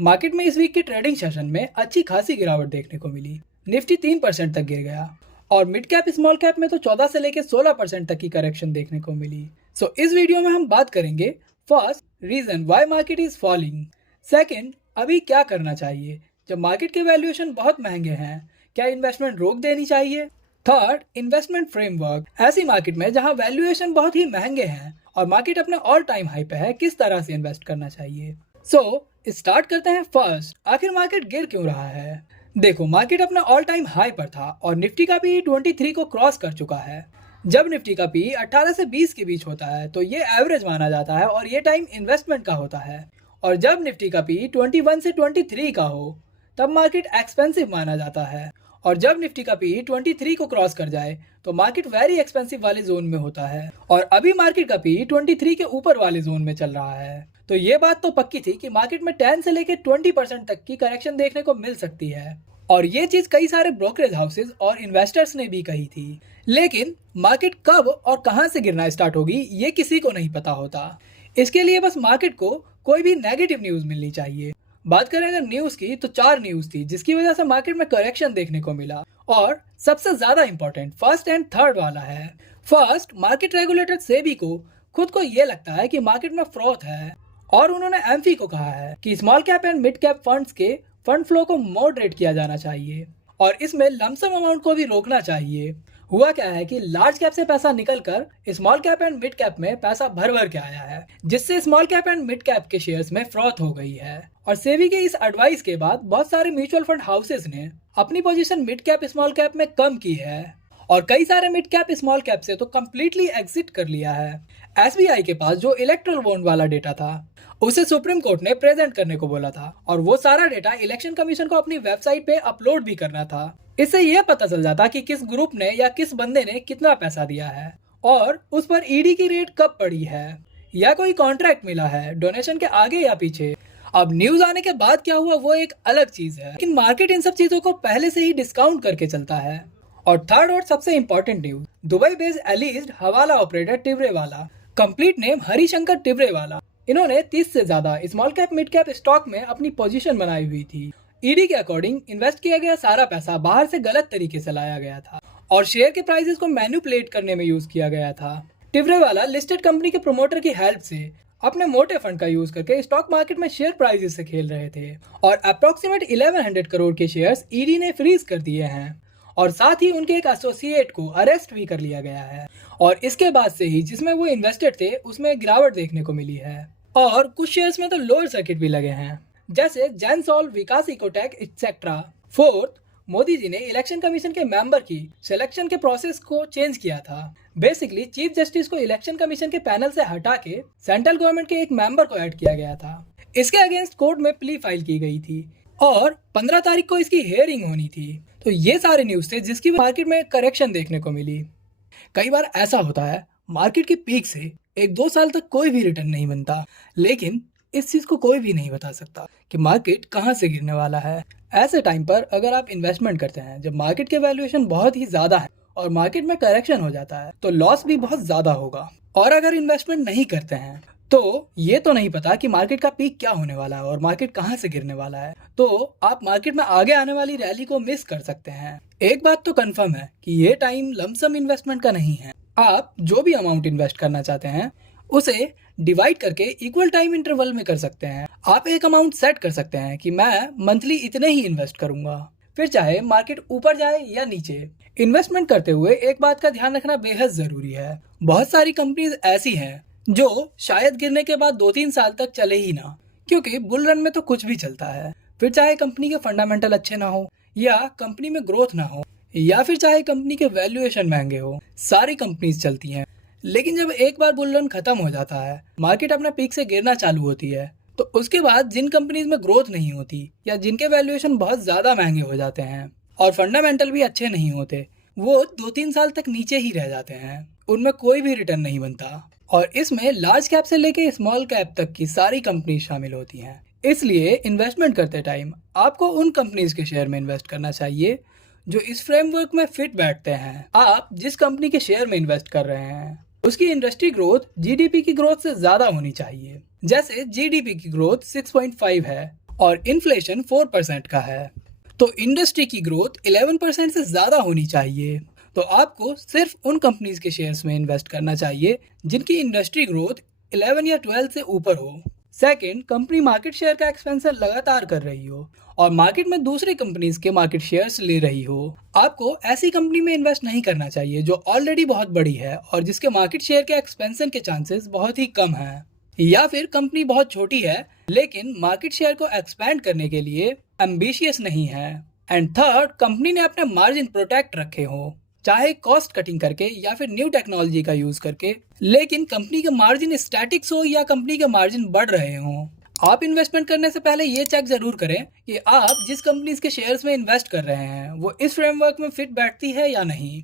Market में इस week की ट्रेडिंग सेशन में अच्छी खासी गिरावट देखने को मिली। निफ्टी 3% तक गिर गया और मिड कैप स्मॉल कैप में तो 14 से लेकर 16% तक की करेक्शन देखने को मिली। सो इस वीडियो में हम बात करेंगे first, reason why market is falling. Second, अभी क्या करना चाहिए जब मार्केट के वैल्यूएशन बहुत महंगे हैं, क्या इन्वेस्टमेंट रोक देनी चाहिए। थर्ड, इन्वेस्टमेंट फ्रेमवर्क, ऐसी मार्केट में जहां वैल्यूएशन बहुत ही महंगे हैं और मार्केट अपने ऑल टाइम हाई पे है, किस तरह से इन्वेस्ट करना चाहिए। सो स्टार्ट करते हैं। फर्स्ट, आखिर मार्केट गिर क्यों रहा है। देखो, मार्केट अपना ऑल टाइम हाई पर था और निफ्टी का पी 23 को क्रॉस कर चुका है। जब निफ्टी का पी 18 से 20 के बीच होता है तो ये एवरेज माना जाता है और ये टाइम इन्वेस्टमेंट का होता है। और जब निफ्टी का पी 21 से 23 का हो तब मार्केट एक्सपेंसिव माना जाता है। और जब निफ्टी का पी 23 को क्रॉस कर जाए तो मार्केट वेरी एक्सपेंसिव वाले जोन में होता है। और अभी मार्केट का पी 23 के ऊपर वाले जोन में चल रहा है। तो ये बात तो पक्की थी कि मार्केट में 10 से लेकर 20% तक की करेक्शन देखने को मिल सकती है और ये चीज कई सारे ब्रोकरेज हाउसेज और इन्वेस्टर्स ने भी कही थी। लेकिन मार्केट कब और कहां से गिरना स्टार्ट होगी ये किसी को नहीं पता होता। इसके लिए बस मार्केट को कोई भी नेगेटिव न्यूज मिलनी चाहिए। बात करें अगर न्यूज की तो 4 न्यूज थी जिसकी वजह से मार्केट में करेक्शन देखने को मिला और सबसे ज्यादा इंपॉर्टेंट फर्स्ट एंड थर्ड वाला है। फर्स्ट, मार्केट रेगुलेटर सेबी को खुद को ये लगता है कि मार्केट में फ्रॉड है और उन्होंने एमफी को कहा है कि small cap and mid cap funds के फंड फ्लो को मॉडरेट किया जाना चाहिए और इसमें लमसम अमाउंट को भी रोकना चाहिए। हुआ क्या है कि लार्ज कैप से पैसा निकलकर small cap and mid cap में पैसा भर भर के आया है, जिससे small cap and mid cap के शेयर्स में फ्रॉड हो गई है। और सेबी के इस एडवाइस के बाद बहुत सारे म्यूचुअल फंड हाउसेस ने अपनी position mid cap small cap में कम की है और कई सारे मिड कैप स्मॉल कैप से तो कम्प्लीटली एग्जिट कर लिया है। एसबीआई के पास जो इलेक्ट्रल बॉन्ड वाला डेटा था उसे सुप्रीम कोर्ट ने प्रेजेंट करने को बोला था और वो सारा डेटा इलेक्शन कमीशन को अपनी वेबसाइट पे अपलोड भी करना था। इससे यह पता चल जाता कि किस ग्रुप ने या किस बंदे ने कितना पैसा दिया है और उस पर ईडी की रेट कब पड़ी है या कोई कॉन्ट्रैक्ट मिला है डोनेशन के आगे या पीछे। अब न्यूज आने के बाद क्या हुआ वो एक अलग चीज है, लेकिन मार्केट इन सब चीजों को पहले से ही डिस्काउंट करके चलता है। और थर्ड और सबसे इंपॉर्टेंट न्यूज, दुबई बेस्ड एलिस्ड हवाला ऑपरेटर टिब्रेवाला, कंप्लीट नेम हरिशंकर टिब्रेवाला, इन्होंने 30 से ज्यादा small cap mid cap stock में अपनी पोजीशन बनाई हुई थी। ईडी के अकॉर्डिंग इन्वेस्ट किया गया सारा पैसा बाहर से गलत तरीके से लाया गया था और शेयर के प्राइसेस को मैनिपुलेट करने में यूज किया गया था। टिब्रेवाला लिस्टेड कंपनी के प्रोमोटर की हेल्प से अपने मोटे फंड का यूज करके स्टॉक मार्केट में शेयर प्राइसेस से खेल रहे थे और अप्रोक्सीमेट 1100 करोड़ के शेयर्स ईडी ने फ्रीज कर दिए हैं और साथ ही उनके एक एसोसिएट को अरेस्ट भी कर लिया गया है। और इसके बाद से ही जिसमें वो इन्वेस्टेड थे उसमें गिरावट देखने को मिली है और कुछ शेयर्स में तो लोअर सर्किट भी लगे हैं, जैसे जेंसॉल, विकास Ecotech etcetera. Fourth, Modi ji ने इलेक्शन कमीशन के मेंबर की सिलेक्शन के प्रोसेस को चेंज किया था। बेसिकली चीफ जस्टिस को इलेक्शन कमीशन के पैनल से हटा के सेंट्रल गवर्नमेंट के एक मेंबर को ऐड किया गया था। इसके अगेंस्ट कोर्ट में प्ली फाइल की गई थी और 15 तारीख को इसकी हियरिंग होनी थी। तो ये सारे न्यूज थे जिसकी मार्केट में करेक्शन देखने को मिली। कई बार ऐसा होता है मार्केट की पीक से 1-2 साल तक कोई भी रिटर्न नहीं बनता, लेकिन इस चीज को कोई भी नहीं बता सकता कि मार्केट कहां से गिरने वाला है। ऐसे टाइम पर अगर आप इन्वेस्टमेंट करते हैं जब मार्केट के वैल्यूएशन बहुत ही ज्यादा है और मार्केट में करेक्शन हो जाता है तो लॉस भी बहुत ज्यादा होगा। और अगर इन्वेस्टमेंट नहीं करते हैं तो ये तो नहीं पता कि मार्केट का पीक क्या होने वाला है और मार्केट कहां से गिरने वाला है, तो आप मार्केट में आगे आने वाली रैली को मिस कर सकते हैं। एक बात तो कंफर्म है कि ये टाइम लमसम इन्वेस्टमेंट का नहीं है। आप जो भी अमाउंट इन्वेस्ट करना चाहते हैं उसे डिवाइड करके इक्वल टाइम इंटरवल में कर सकते हैं। आप एक अमाउंट सेट कर सकते हैं कि मैं मंथली इतने ही इन्वेस्ट करूंगा, फिर चाहे मार्केट ऊपर जाए या नीचे। इन्वेस्टमेंट करते हुए एक बात का ध्यान रखना बेहद जरूरी है। बहुत सारी कंपनीज ऐसी हैं जो शायद गिरने के बाद 2-3 साल तक चले ही ना, क्योंकि बुल रन में तो कुछ भी चलता है। फिर चाहे कंपनी के फंडामेंटल अच्छे ना हो या कंपनी में ग्रोथ ना हो या फिर चाहे कंपनी के वैल्यूएशन महंगे हो, सारी कंपनीज चलती हैं। लेकिन जब एक बार बुल रन खत्म हो जाता है, मार्केट अपने पीक से गिरना चालू होती है, तो उसके बाद जिन कंपनीज में ग्रोथ नहीं होती या जिनके वैल्यूएशन बहुत ज्यादा महंगे हो जाते हैं और फंडामेंटल भी अच्छे नहीं होते, वो 2-3 साल तक नीचे ही रह जाते हैं, उनमें कोई भी रिटर्न नहीं बनता। और इसमें लार्ज कैप से लेके स्मॉल कैप तक की सारी कंपनी शामिल होती हैं। इसलिए इन्वेस्टमेंट करते टाइम आपको उन कंपनीज के शेयर में इन्वेस्ट करना चाहिए जो इस फ्रेमवर्क में फिट बैठते हैं। आप जिस कंपनी के शेयर में इन्वेस्ट कर रहे हैं उसकी इंडस्ट्री ग्रोथ जीडीपी की ग्रोथ से ज्यादा होनी चाहिए। जैसे जीडीपी की ग्रोथ 6.5 है और इन्फ्लेशन 4% का है। तो इंडस्ट्री की ग्रोथ 11% से ज़्यादा होनी चाहिए। तो आपको सिर्फ उन कंपनीज के शेयर्स में इन्वेस्ट करना चाहिए जिनकी इंडस्ट्री ग्रोथ 11 या 12 से ऊपर हो। सेकंड, कंपनी मार्केट शेयर का एक्सपेंशन लगातार कर रही हो और मार्केट में दूसरी कंपनीज के मार्केट शेयर्स ले रही हो। आपको ऐसी कंपनी में इन्वेस्ट नहीं करना चाहिए जो ऑलरेडी बहुत बड़ी है और जिसके मार्केट शेयर के एक्सपेंशन के चांसेस बहुत ही कम हैं। या फिर कंपनी बहुत छोटी है लेकिन मार्केट शेयर को एक्सपैंड करने के लिए एम्बिशियस नहीं है। एंड थर्ड, कंपनी ने अपने मार्जिन प्रोटेक्ट रखे हो, चाहे कॉस्ट कटिंग करके या फिर न्यू टेक्नोलॉजी का यूज करके, लेकिन कंपनी के मार्जिन स्टैटिक्स हो या कंपनी के मार्जिन बढ़ रहे हों। आप इन्वेस्टमेंट करने से पहले ये चेक जरूर करें कि आप जिस कंपनी के शेयर्स में इन्वेस्ट कर रहे हैं वो इस फ्रेमवर्क में फिट बैठती है या नहीं।